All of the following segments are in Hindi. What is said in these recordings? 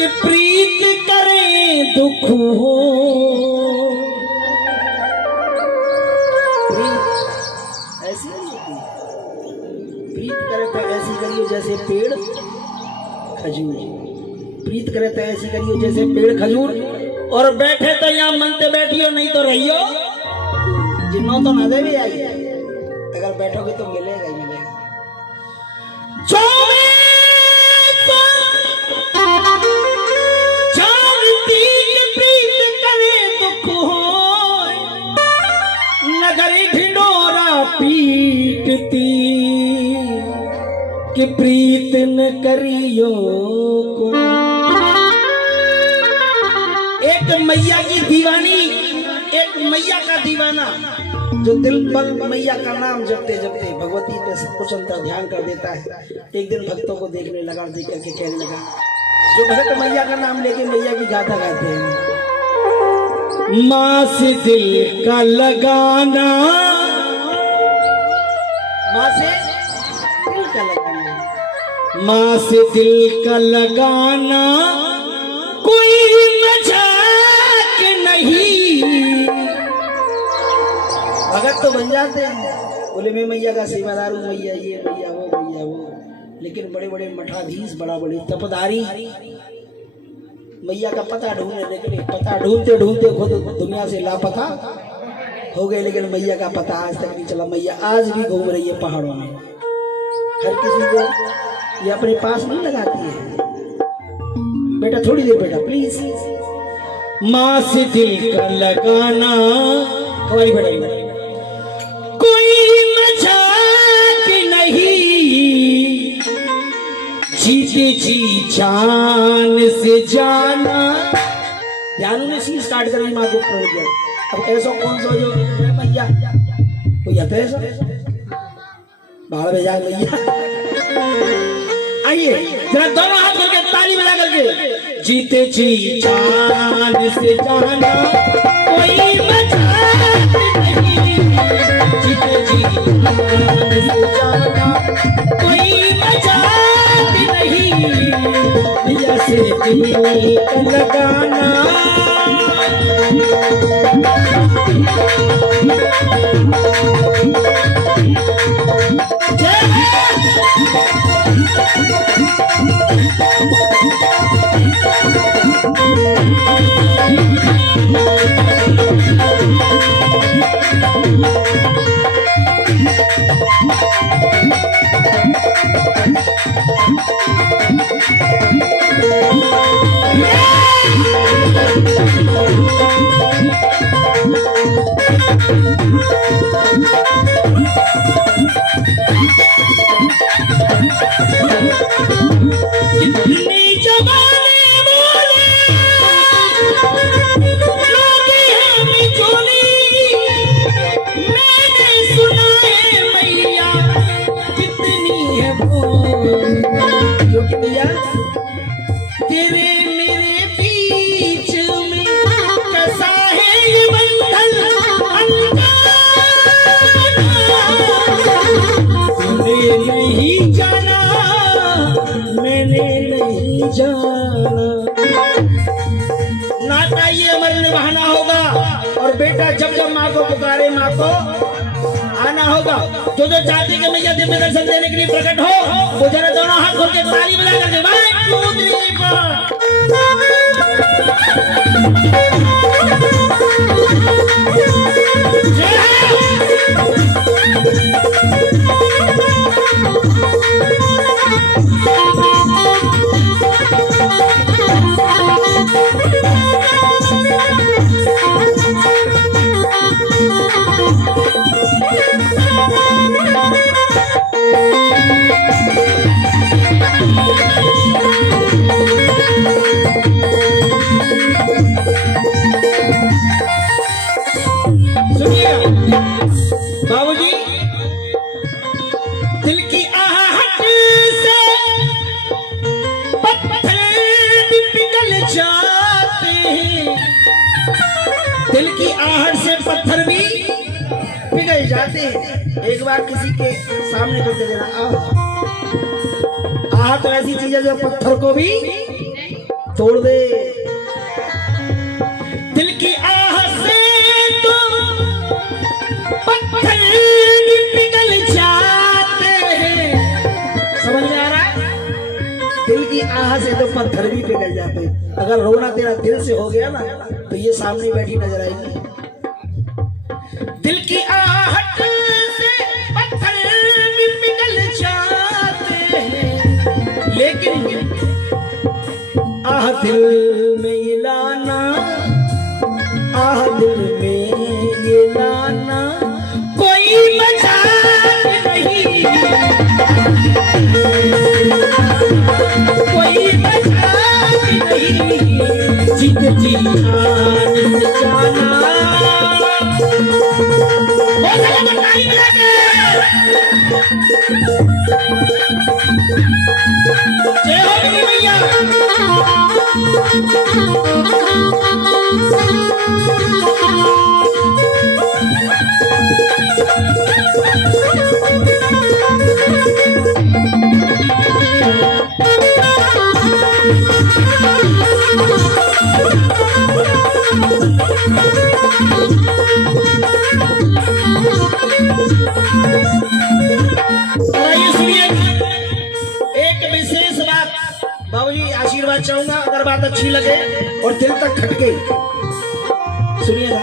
कि प्रीत करे दुख हो। ऐसी नहीं होती, प्रीत करे तो ऐसी करियो जैसे पेड़ खजूर, प्रीत करे तो ऐसी करियो जैसे पेड़ खजूर, और बैठे तो यहाँ मनते बैठियो नहीं तो रहियो। जिन्नो तो ना दे भी आई, अगर बैठोगे तो मिलेगा ही मिलेगा। जो जानती कि प्रीत करे दुख हो, नगर ढिंडोरा पीटती कि प्रीत न करियो को। एक मैया की दीवानी, एक मैया का दीवाना जो दिल पर मैया का नाम जपते जपते भगवती पे सब कुछ अंतर ध्यान कर देता है। एक दिन भक्तों को देखने लगा, देख करके कहने लगा, जो भक्त मैया का नाम लेके मैया की गाथा गाते हैं, माँ से दिल का लगाना, माँ से दिल का लगाना, माँ से दिल का लगाना कोई मजाक नहीं। भगत तो बन जाते हैं, बोले मैं मैया का सेवादार हूँ, मैया ये मैया वो मैया वो, लेकिन बड़े बड़े मठाधीश, बड़ा बड़े तपदारी मैया का पता ढूंढने निकले, पता ढूंढते ढूंढते खुद दुनिया से लापता हो गए, लेकिन मैया का पता आज तक नहीं चला। मैया आज भी घूम रही है पहाड़ों में, हर किसी को ये अपने पास नहीं लगाती है। बेटा थोड़ी देर बेटा प्लीज, माँ से दिल का लगाना हमारी बेटा कोई मजाक नहीं, जीते जी जान से जाना। ध्यान में सी स्टार्ट कर दी, माँ को प्रण किया। अब ऐसा कौन सा जो मैया कोई आता है ऐसा बाहर भेजा मैया। आइए जरा दोनों हाथ करके ताली बजा करके, जीते जी जान से जाना कोई मजाक नहीं, जीते जी जान से जाना कोई मजाक नहीं, मैया से दिल का लगाना। नाता ये अमर निभाना होगा, और बेटा जब जब माँ को पुकारे माँ को आना होगा। जो जो चाहते कि मैया दिव्य दर्शन देने के लिए प्रकट हो, वो जरा दोनों हाथ खोल के ताली बजा करके बाबूजी, दिल की आहट से पत्थर भी पिघल जाते हैं, दिल की आहट से पत्थर भी पिघल जाते हैं। एक बार किसी के सामने करके देना, आह तो ऐसी चीज है जो पत्थर को भी तोड़ दे। दिल की आह से तो पत्थर भी पिघल जाते हैं। समझ में आ रहा है? दिल की आह से तो पत्थर भी पिघल जाते। अगर रोना तेरा दिल से हो गया ना तो ये सामने बैठी नजर आएगी। दिल की आहट से पत्थर भी पिघल जाते हैं, लेकिन आह दिल में ये लाना, आह दिल में ये लाना कोई मजाक नहीं, कोई मजाक नहीं। जीत जी जान से जाना हो सकता नहीं लगे। जय हो मेरी मैया। और ये सुनिए एक विशेष बात, बाबूजी आशीर्वाद चाहूंगा अगर बात अच्छी लगे और दिल तक खटके। सुनिएगा,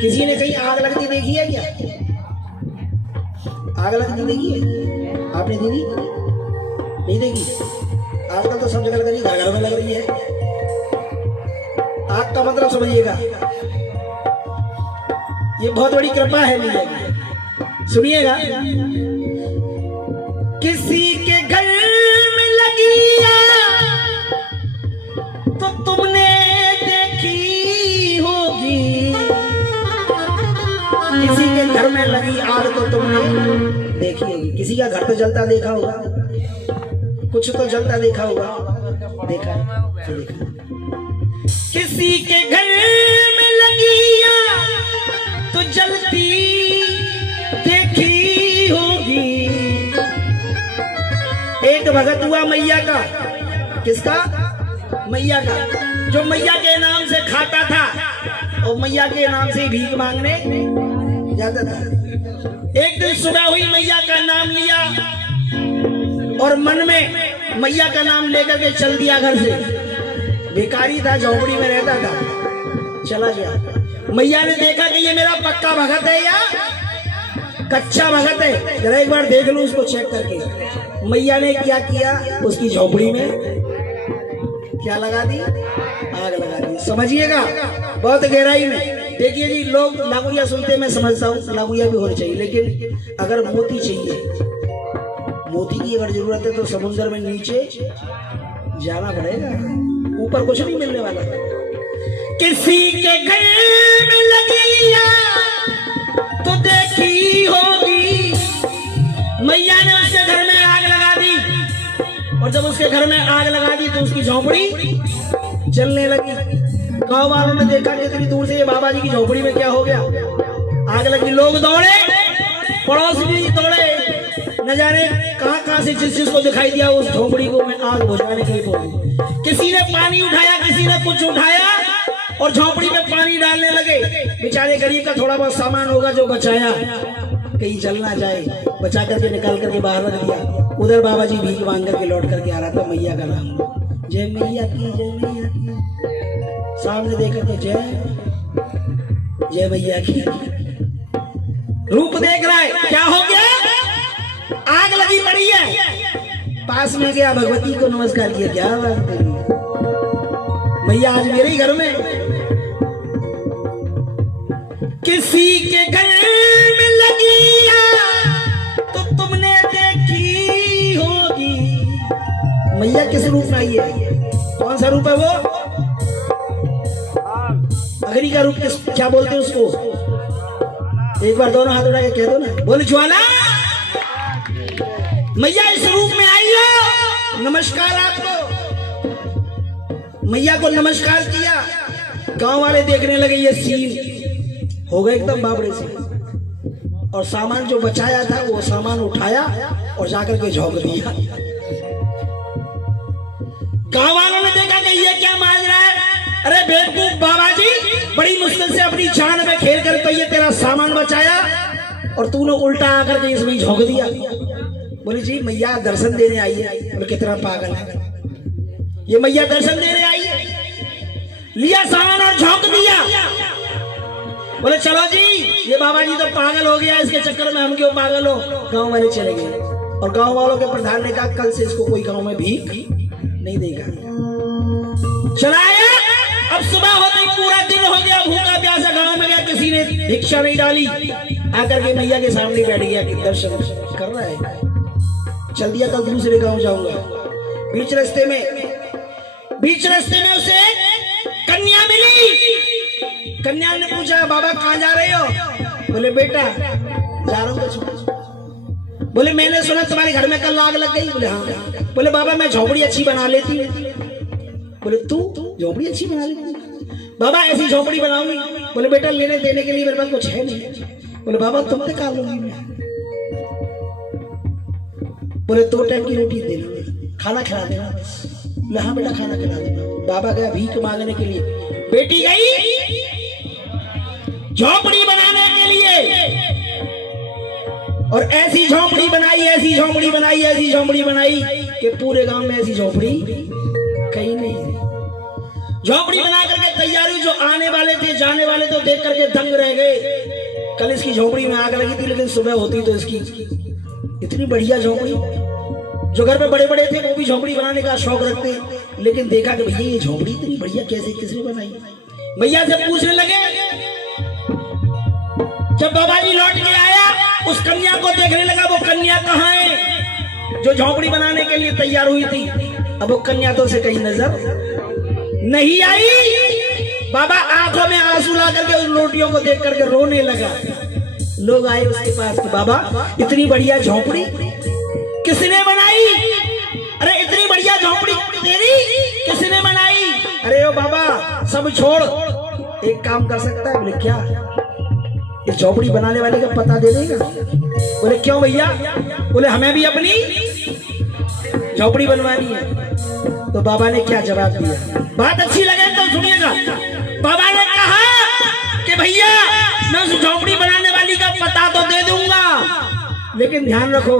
किसी ने कहीं आग लगती देखी है क्या? आग लगती देखी है आपने? दीदी नहीं देखी? आजकल तो सब जगह लग रही है, घर घर में लग रही है। आग का मतलब समझिएगा, ये बहुत बड़ी कृपा है मैया की। सुनिएगा, किसी के घर में लगी आग तो तुमने देखी होगी। किसी के घर में लगी आग तो तुमने देखी होगी। किसी का घर तो जलता देखा होगा, कुछ तो जलता देखा होगा। देखा है तो देखा। किसी के घर में लगी आग तो जलती देखी होगी। एक भगत हुआ मैया का। किसका? मैया का, जो मैया के नाम से खाता था और मैया के नाम से भीख मांगने जाता था। एक दिन सुबह हुई, मैया का नाम लिया और मन में मैया का नाम लेकर के चल दिया घर से। भिखारी था, झोपड़ी में रहता था, चला गया। मैया ने देखा कि ये मेरा पक्का भगत है या कच्चा भगत है, जरा एक बार देख लो उसको चेक करके। मैया ने क्या किया, उसकी झोपड़ी में क्या लगा दी? आग लगा दी। समझिएगा बहुत गहराई में। देखिए जी, लोग लागुया सुनते मैं समझता हूँ लागुया भी होनी चाहिए, लेकिन अगर मोती चाहिए, मोती की अगर जरूरत है तो समुद्र में नीचे जाना पड़ेगा, ऊपर कुछ नहीं मिलने वाला। किसी के घर में लगी आग तो देखी होगी। मैया ने उसके घर में आग लगा दी, और जब उसके घर में आग लगा दी तो उसकी झोपड़ी जलने लगी। गांव वालों ने देखा कि इतनी दूर से ये बाबा जी की झोपड़ी में क्या हो गया, आग लगी। लोग दौड़े, पड़ोस भी दौड़े, न जाने कहां से जिस जिसको दिखाई दिया उस झोपड़ी को में आग बुझाने के लिए पहुंची। किसी ने पानी उठाया, किसी ने कुछ उठाया और झोपड़ी में पानी डालने लगे। बेचारे गरीब का थोड़ा बहुत सामान होगा जो बचाया, कहीं जल ना जाए, बचा करके निकाल करके बाहर रख दिया। उधर बाबा जी भीख मांग करके लौट करके आ रहा था। मैया का नाम, जय मैया की, जय मैया की। सामने देखा तो जय मैया की रूप देख रहा है। क्या हो गया? आग लगी पड़ी है। पास में गया, भगवती को नमस्कार किया। क्या बात है मैया, आज मेरे ही घर में। किसी के घर में लगी आग तो तुमने देखी होगी। मैया किस रूप में आई है? कौन सा रूप है वो? अग्नि का रूप। क्या बोलते हैं उसको? एक बार दोनों हाथ उठा के कह दो ना, बोल ज्वाला। मैया इस रूप में आई हो। नमस्कार आपको। मैया को नमस्कार किया। गांव वाले देखने लगे ये सीन हो गए एकदम बाबरे से, और सामान जो बचाया था वो सामान उठाया और जाकर के झोंक दिया। गाँव वालों ने देखा कि ये क्या मांग रहा है। अरे बेवकूफ बाबा जी, बड़ी मुश्किल से अपनी जान में खेल कर तो ये तेरा सामान बचाया और तूने उल्टा आकर के इसमें झोंक दिया। बोले जी मैया दर्शन देने आई है। बोले कितना पागल है ये, मैया दर्शन देने आई है, लिया सामान और झोंक दिया। बोले चलो जी, ये बाबा जी तो पागल हो गया, इसके चक्कर में हम क्यों पागल हो। गांव वाले चले गए और गांव वालों के प्रधान ने कहा कल से इसको कोई गांव में भीख नहीं देगा। चलाया। अब सुबह होते ही पूरा दिन हो गया, भूखा प्यासा गांव में गया, किसी ने भिक्षा नहीं डाली। आकर के मैया के सामने बैठ गया कि दर्शन कर रहा है। चल दिया, कल दूसरे गांव जाऊंगा। बीच रास्ते में उसे कन्या मिली। कन्या ने पूछा बाबा कहाँ जा रहे हो। बोले बेटा जा रहा हूँ। बोले मैंने सुना तुम्हारे घर में कल आग लग गई। बोले हाँ। बोले बाबा मैं झोपड़ी अच्छी बना लेती हूँ। बोले तू झोपड़ी अच्छी बना लेती? बाबा ऐसी झोपड़ी बनाऊंगी। बोले बेटा लेने देने के लिए मेरे पास कुछ है नहीं। बोले बाबा तुमने कहा लूंगी मैं। बोले 2 टाइम की रोटी देना, खाना खिला देना। बोले हाँ बेटा खाना खिला देना। बाबा गया भीख मांगने के लिए, बेटी गई झोपड़ी बनाने के लिए और ऐसी झोपड़ी बनाई कि पूरे गांव में ऐसी झोपड़ी कहीं नहीं। झोपड़ी बना करके तैयारी, जो आने वाले थे जाने वाले तो देख करके दंग रह गए। कल इसकी झोपड़ी में आग लगी थी, लेकिन सुबह होती तो इसकी इतनी बढ़िया झोपड़ी। जो घर में बड़े बड़े थे वो भी झोपड़ी बनाने का शौक रखते, लेकिन देखा कि भैया ये झोपड़ी इतनी बढ़िया कैसे किसने बनाई। भैया से पूछने लगे। जब बाबा जी लौट के आया, उस कन्या को देखने लगा। वो कन्या कहाँ है जो झोपड़ी बनाने के लिए तैयार हुई थी। अब वो कन्या तो उसे कहीं नजर नहीं आई। बाबा आंखों में आंसू ला करके उस रोटियों को देख करके रोने लगा। लोग आए उसके पास कि बाबा इतनी बढ़िया झोपड़ी किसने बनाई? अरे इतनी बढ़िया झोपड़ी तेरी किसने बनाई? अरे ओ बाबा सब छोड़, एक काम कर सकता है। बोले क्या? इस झोपड़ी बनाने वाले का पता दे देगा। बोले क्यों भैया? बोले हमें भी अपनी झोपड़ी बनवानी है। तो बाबा ने क्या जवाब दिया, बात अच्छी लगे तो सुनिएगा। बाबा ने कहा कि भैया मैं उस झोपड़ी बनाने वाली का पता तो दे दूंगा, लेकिन ध्यान रखो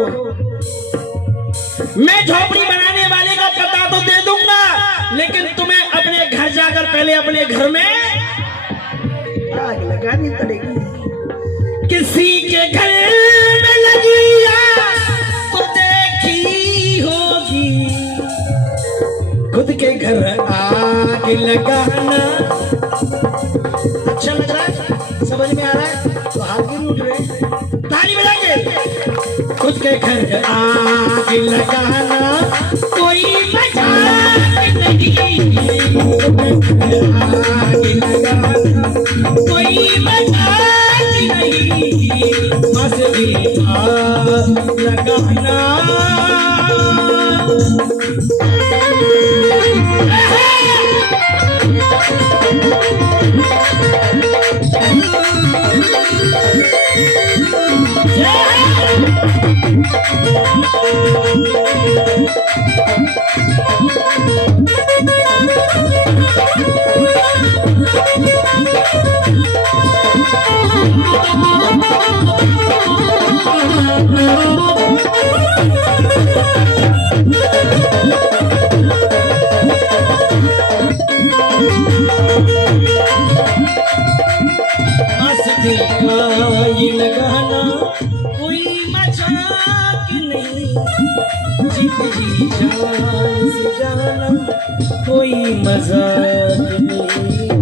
मैं झोपड़ी बनाने वाले का पता तो दे दूंगा, लेकिन तुम्हें अपने घर जाकर पहले अपने घर में आग लगानी पड़ेगी। किसी के घर में लगी आग तो देखी होगी, खुद के घर आग लगाना अच्छा लग रहा है, समझ में आ रहा है तो हाथ क्यों उठ रहे हैं? ताली बजाएंगे। खुद के घर आग लगाना कोई मजाक नहीं, आग लगाना कोई मजाक नहीं, बस भी आग लगाना। ये लगाना कोई मजाक नहीं, जीत जी जान से जाना कोई मजाक नहीं।